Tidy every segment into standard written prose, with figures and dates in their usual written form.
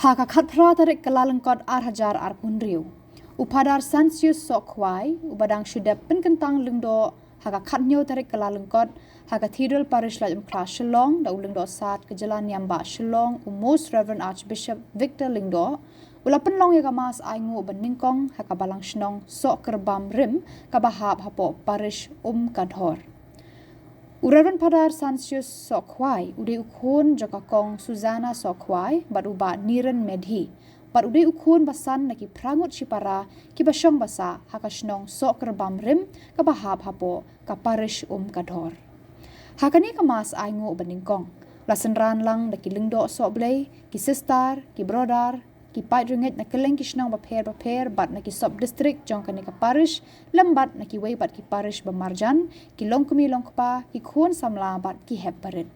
Haka khatpra tarik kelalengkot hajar punriu. Upadar Sansius Sokwai, ubadang syudep penkentang lengdo haka khatnyo tarik kelalengkot, haka tidul parish lajam kelas Shillong, da ulengdo saat ke jalan Yamba Shillong, Most Reverend Archbishop Victor Lingdo, ula penlong ya kamas aingu beningkong haka balang shnong sok kerbam rim kabahap hapo parish Kadhor. Reverend Padar Sansius Sokwai, ude ukun jokakong Susana Sokwai, bat uba Niren Medhi, bat ude ukun basan naki prangut shipara ki basyong basa hakashnong sok kerbam rim kabahap hapo kaparish Kadhor. Hakani kamas aingu beningkong, lasenran lang naki lingdo sok blay, ki sister, ki brodar, ki pait ringgit na keleng ki shnong baper bat na ki sub district jong kani ka parish lembat na ki wei bat ki parish Bamarjan ki longkumi longkpa ki khun samla bat ki hep barit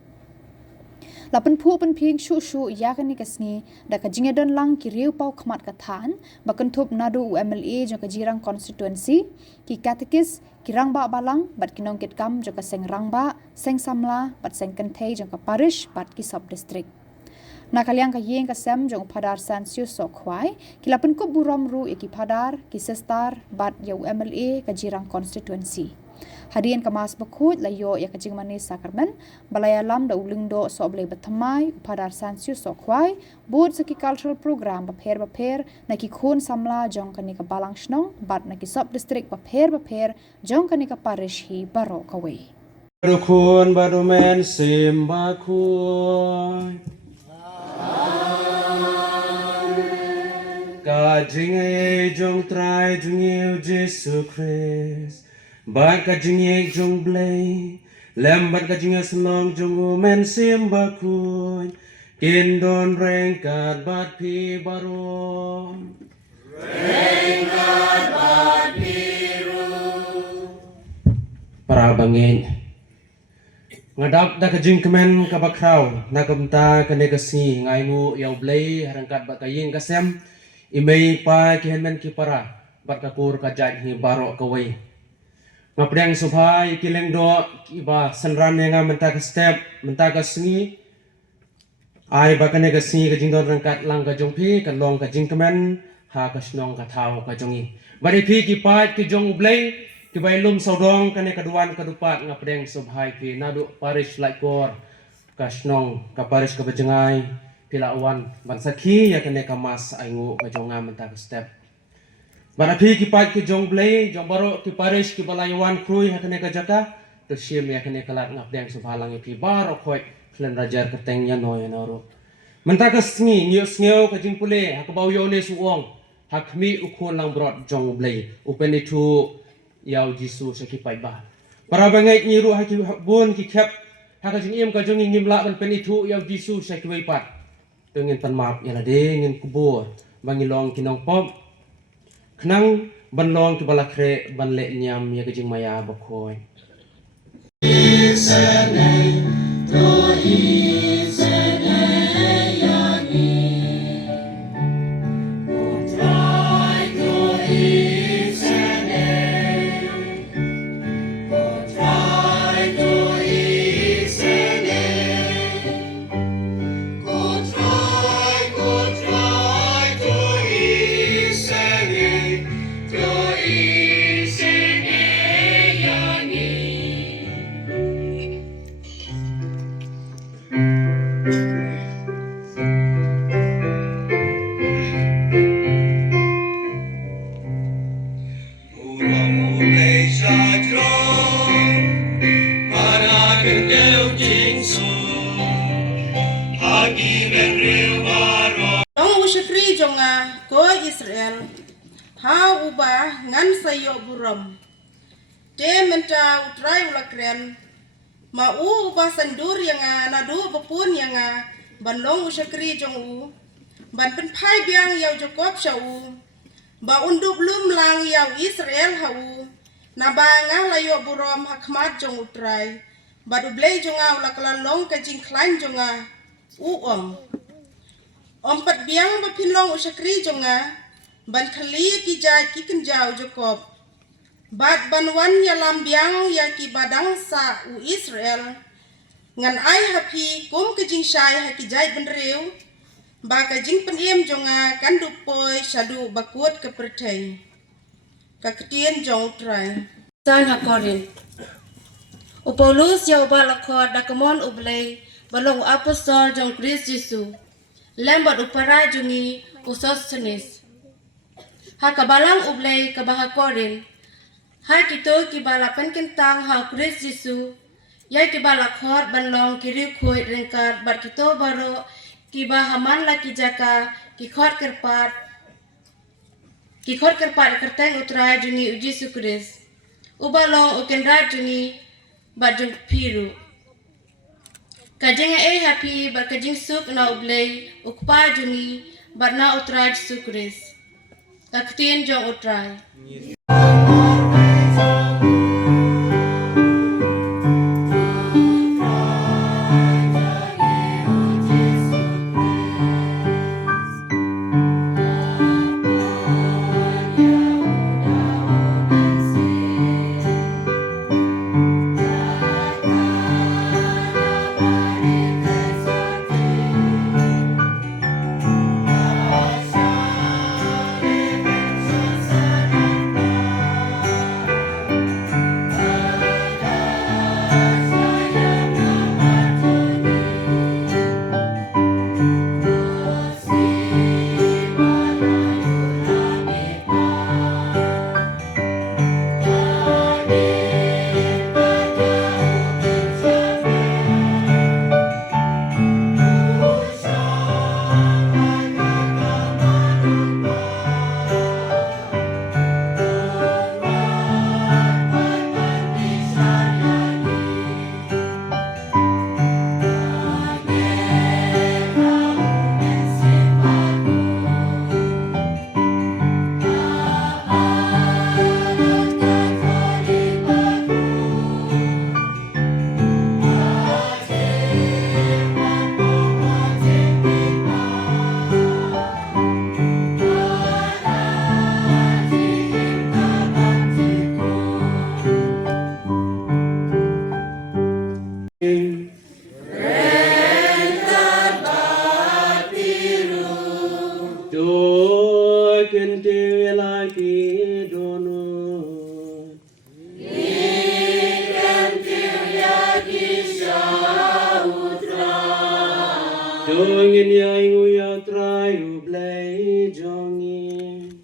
lapen pu pen ping shu ya kani kasni da ka jingedon lang ki riu pau khmat ka than bakan thup nadu UMLA jong ka jirang constituency ki katekis ki rangba balang bat ki nong kit kam jong ka seng rangba seng samla bat seng kentei jong ka parish bat ki sub district nakaliang ka yeng ka sem jong Padar Sansius Sokwai kilapen ko burom ru iki Padar ki sestar bat ya UMLA ka jirang constituency hadian kamas bekut layo ya ka jingmani sakarmen balaya lam da ulingdo soble bathamai Padar Sansius Sokwai bud saki cultural program baper na ki khun samla jong kani ka balang shnong bat na ki sub district baper jong kani ka parish hi baro kawe Barukun barumen simbakun Kajing ay jong try jong yêu Jesu Christ Bat kajing ay jong blay Lembat kajing ay selong jong umen simbakun Kindon rengkat bat pi baron Rengkat bat biru Para bangin Ngadap da kajing kemen kabakraw nakamta kanegasi ngaingu yaw blay harangkat bat kaying kasem imay pa kihenmen kipara bat kakur kajad ni baro kaway ngapreng subhay kileng do iba senran nga menta ka step menta ka sngi ay ba kanegasi kajing do rangkat lang kajong pi kalong kajing kemen ha kasnong kataw kajongi bari pi kipat kijong blay Kibailum saudong kane kaduan kadupat nga pedeng subhay ki nadu parish laikor kasnong ka parish kabajengai pilauan bansaki ya kane kamas aingu kajonga menta ka step barapi kipat ki jong blay jong baro ki parish ki balaywan krui ha kane kajaka to shim ya kane kalat nga pedeng subhalang ki baro khoi klen rajar keteng ya no ya noro menta ka sngi ngeo kajing pule ha kabawyo ne suong hakmi ukun lang brot jong blay upeni tu yaw Jisu sakipai ba para bangai nyiru haki bun ki khep haka jing im ka jong ngim la ban pen itu yaw Jisu sakipai pat tengin tan map yana de ngin kubur bangilong kinong pop knang banlong ki balakre ban le nyam ya jing maya bakhoi Ko Israel ha ubah ngan sayo buram te menta utrai ulakren ma ubah sandur yang nadu bepun yang banlong usyakri jong u ban pen pai biang yaw Jacob shau ba undup lum lang yaw Israel hau na banga layo buram hakmat jong utrai badu blay jonga ulakalan long kajing klain jonga Ompat biang bapinlong usyakri jonga ban khali ki jai ki kenjau Jacob bat banwan ya lambiang ya ki badang sa u Israel ngan ai hapi kum kejing syai haki jai benreu Baka jing peniem jonga kandu poi shadu bakut ke pertai. Kaketien jong utrai. San hakorin. Upolus ya ubalakot dakamon ublay balong apostol jong Kris Yesu. Lembat upara jungi usos senis. Hakabalang ublay kabahakorin. Hai kito kibalapan kentang ha Kris Yesu. Yai kibalakot banlong kiri kuit rengkat bat kito baro kibahaman laki jaka kikot kerpat kerteng utrai jungi uji Yesu. Ubalong ukendra jungi bajung piru. Kajeng happy bat kajing suk na ublay ukpa jungi bat na utrai Yesu. Kaktin jong utrai. Jongin yai nguya trai ublay jongin.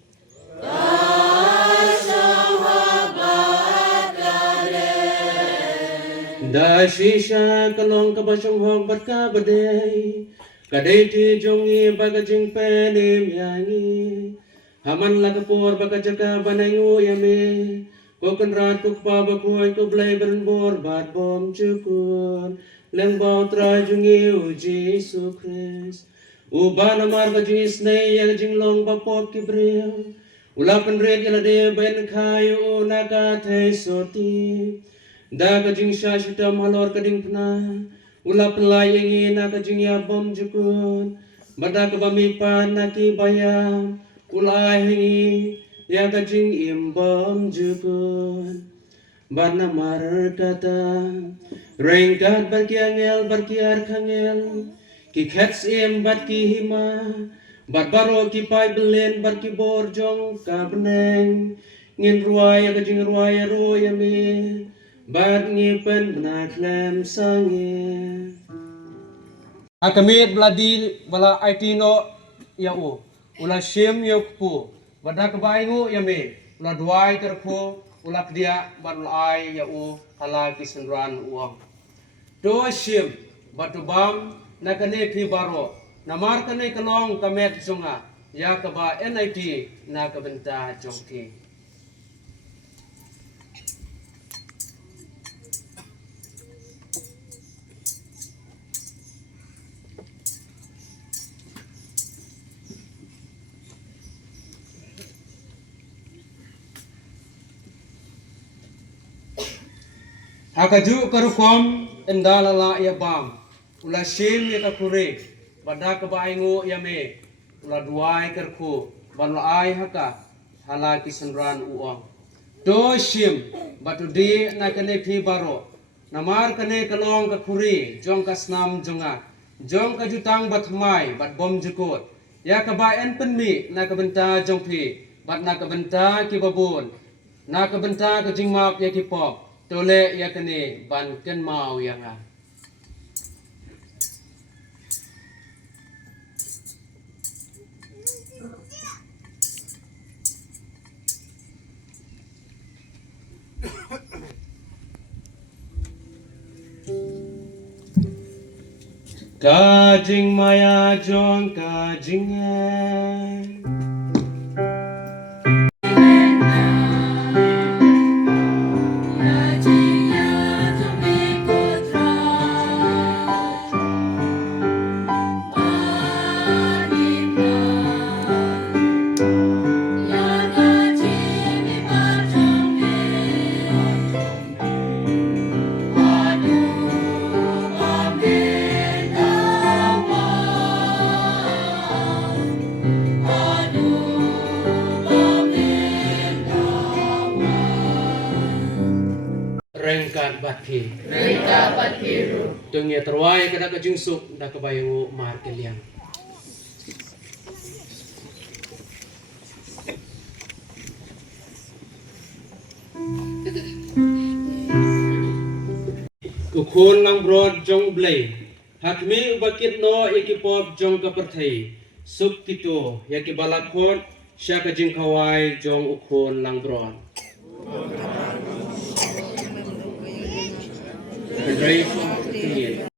Da shisha kalong kabashong hong bat ka badai. Kadai ti jongi baga jing penim yangi. Haman la kapor baga jaka banangu yame. Kokan rat kukpa bakuay kublay berenbor bat bom cukur. Leng bau trai jungi uji Yesu Kris. Ubana mar bajing isnay yang jing long bapot kibril. Ulapan red yalade ben kayu nakatay soti. Da kajing syashitam halor kading pna. Ulapan layangi nakajing yabom jukun. Bada kabamipan naki bayam. Ulahingi ya kajing imbom jukun. Bana mar kata. Rengkat barkiangel barkiar kangel. Ki khets em bat ki hima. Bat baro ki pai belen bat ki borjong kabneng. Ngin ruaya kajing ruaya roya me. Bat ngipen benaklem sange. Akamit beladi bala aitino yau. Ula shim yukpu. Badak baingu yame. Ula duai terpu. Ula dia bat ulai yau halaki senran uang. Do shim batu bam nakane pi baro. Namar kane kalong kamet sunga. Ya kaba NIT na kabenta jongki. Hakaju karukom endalala ya bam. Ula shim ya kakure. Bada kabaingu ya me. Ula duai kerku. Banlai haka. Halaki senran uang. Do shim. Batu di nakane pi baro. Namar kane kalong kakuri. Jong kasnam jonga. jong ka jutang bat mai bat bom jukut ya ka ba en penmi na ka benta jong phi bat na ka benta ki babun na ka benta ka jingmap ya ki pop tole ya kene ban ken mau ya nga Kajing maya jong kajing rengkat bati tengnya terwai kada ka jungsuk da ka bayu mar keliang ukhon lang brod jong blay hakmi ubakit no ikipop jong ka perthai suk kito yaki balakhon sya ka jingkhawai jong ukhon lang brod Federation Opinion.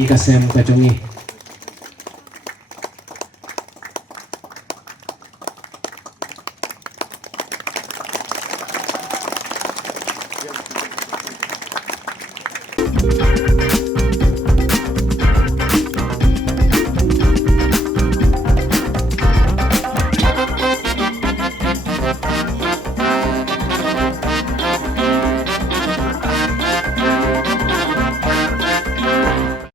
Ikasem kajongi.